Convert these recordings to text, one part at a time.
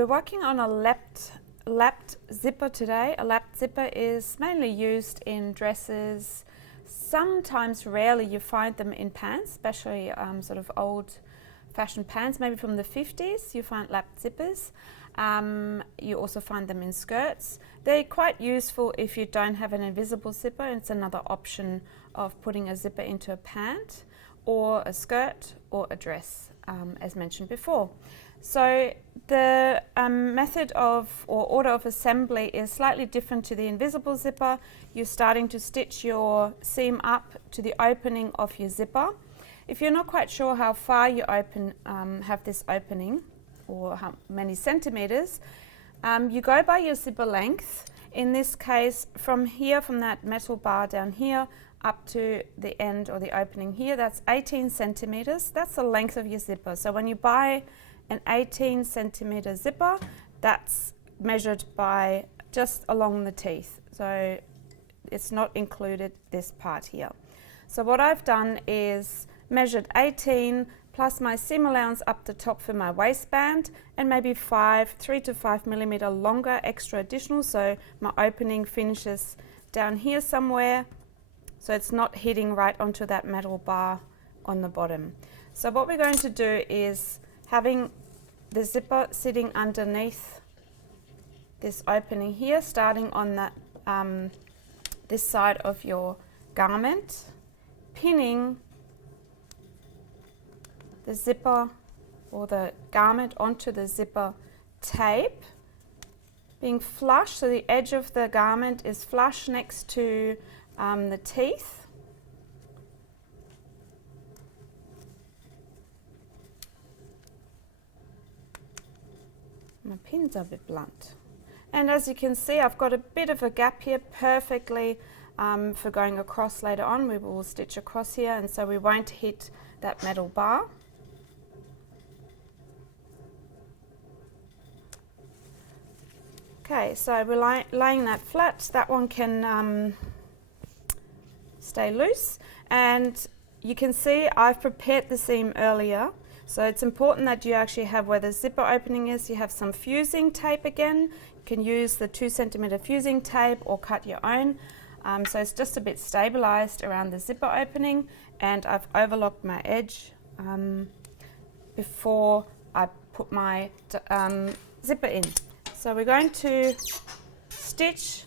we're working on a lapped zipper today. A lapped zipper is mainly used in dresses. Sometimes, rarely, you find them in pants, especially sort of old-fashioned pants, maybe from the 50s. You find lapped zippers. You also find them in skirts. They're quite useful if you don't have an invisible zipper. It's another option of putting a zipper into a pant or a skirt or a dress, as mentioned before. So the method of or order of assembly is slightly different to the invisible zipper. You're starting to stitch your seam up to the opening of your zipper. If you're not quite sure how far you have this opening or how many centimeters, you go by your zipper length. In this case, from here, from that metal bar down here up to the end or the opening here, that's 18 centimeters. That's the length of your zipper. So when you buy an 18 centimeter zipper, that's measured by just along the teeth. So it's not included this part here. So what I've done is measured 18 plus my seam allowance up the top for my waistband and maybe 3 to 5 millimeter longer extra additional, so my opening finishes down here somewhere, so it's not hitting right onto that metal bar on the bottom. So what we're going to do is, having the zipper sitting underneath this opening here, starting on that this side of your garment, pinning the zipper or the garment onto the zipper tape, being flush, so the edge of the garment is flush next to the teeth. My pin's are a bit blunt. And as you can see, I've got a bit of a gap here, perfectly for going across later on. We will stitch across here, and so we won't hit that metal bar. Okay, so we're laying that flat. That one can stay loose, and you can see I've prepared the seam earlier. So it's important that you actually have, where the zipper opening is, you have some fusing tape again. You can use the 2 centimeter fusing tape or cut your own. So it's just a bit stabilized around the zipper opening, and I've overlocked my edge before I put my zipper in. So we're going to stitch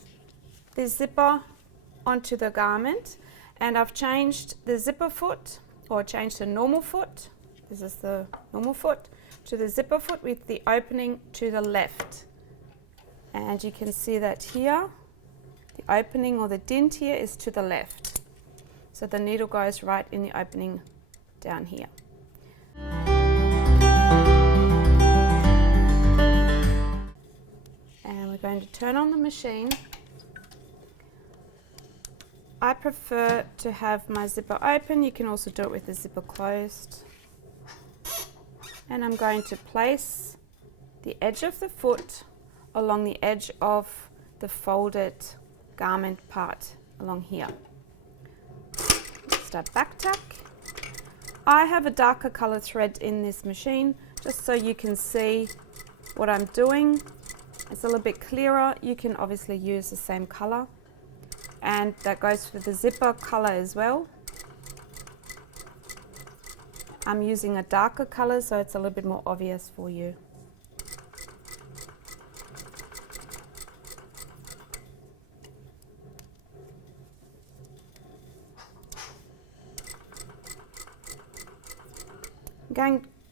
the zipper onto the garment, and I've changed the zipper foot, or changed the normal foot. This is the normal foot to the zipper foot with the opening to the left. And you can see that here, the opening or the dint here is to the left. So the needle goes right in the opening down here. And we're going to turn on the machine. I prefer to have my zipper open. You can also do it with the zipper closed. And I'm going to place the edge of the foot along the edge of the folded garment part along here. Start back tack. I have a darker color thread in this machine, just so you can see what I'm doing. It's a little bit clearer. You can obviously use the same color, and that goes for the zipper color as well. I'm using a darker color, so it's a little bit more obvious for you.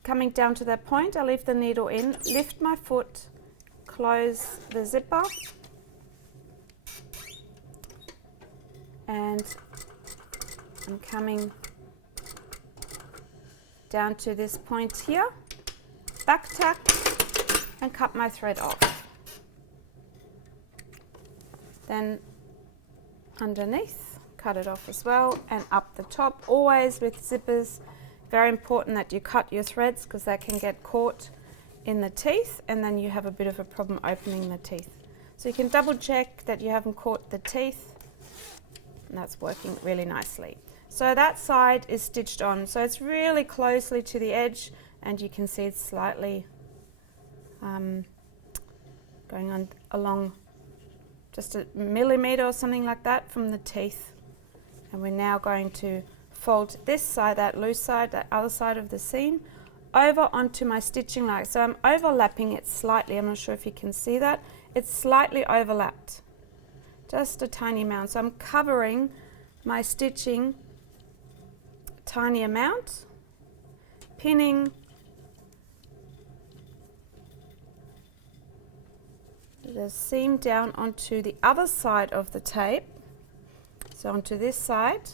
Coming down to that point, I leave the needle in, lift my foot, close the zipper, and I'm coming down to this point here, back tack, and cut my thread off. Then underneath, cut it off as well, and up the top. Always with zippers, very important that you cut your threads, because they can get caught in the teeth, and then you have a bit of a problem opening the teeth. So you can double check that you haven't caught the teeth, and that's working really nicely. So that side is stitched on, so it's really closely to the edge, and you can see it's slightly going on along just a millimetre or something like that from the teeth. And we're now going to fold this side, that loose side, that other side of the seam, over onto my stitching line. So I'm overlapping it slightly. I'm not sure if you can see that. It's slightly overlapped, just a tiny amount. So I'm covering my stitching a tiny amount, pinning the seam down onto the other side of the tape, so onto this side,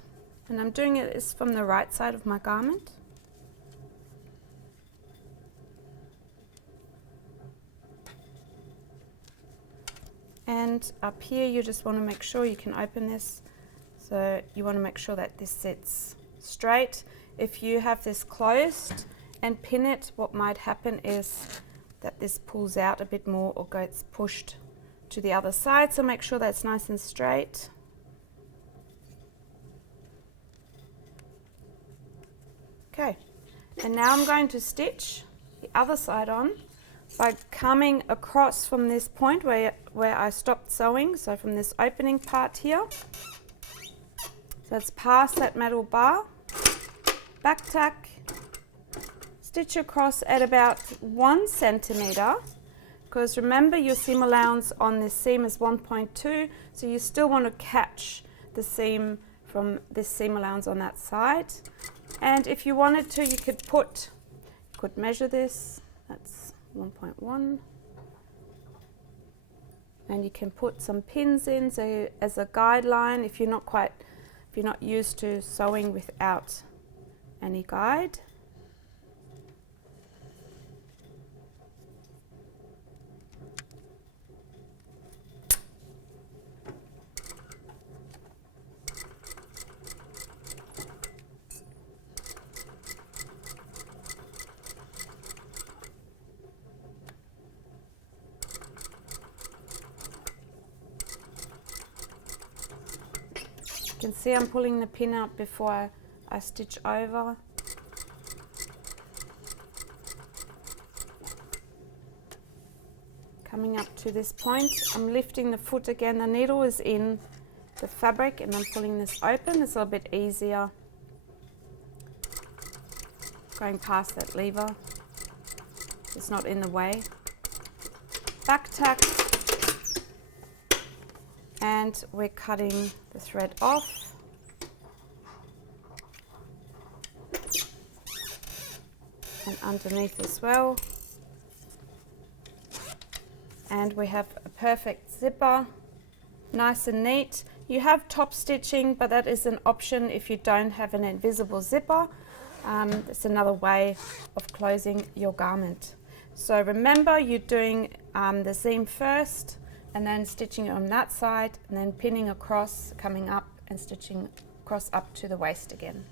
and I'm doing it from the right side of my garment. And up here you just want to make sure you can open this, so you want to make sure that this sits straight. If you have this closed and pin it, what might happen is that this pulls out a bit more or gets pushed to the other side, so make sure that's nice and straight. Okay, and now I'm going to stitch the other side on by coming across from this point where I stopped sewing, so from this opening part here. So it's past that metal bar, back tack, stitch across at about 1 centimetre, because remember your seam allowance on this seam is 1.2, so you still want to catch the seam from this seam allowance on that side. And if you wanted to, you could measure this, that's 1.1, and you can put some pins in so as a guideline if you're not used to sewing without any guide. You can see I'm pulling the pin out before I stitch over. Coming up to this point, I'm lifting the foot again. The needle is in the fabric and I'm pulling this open. It's a little bit easier going past that lever. It's not in the way. Back tack. And we're cutting the thread off. And underneath as well. And we have a perfect zipper, nice and neat. You have top stitching, but that is an option if you don't have an invisible zipper. It's another way of closing your garment. So remember, you're doing the seam first, and then stitching it on that side, and then pinning across, coming up and stitching across up to the waist again.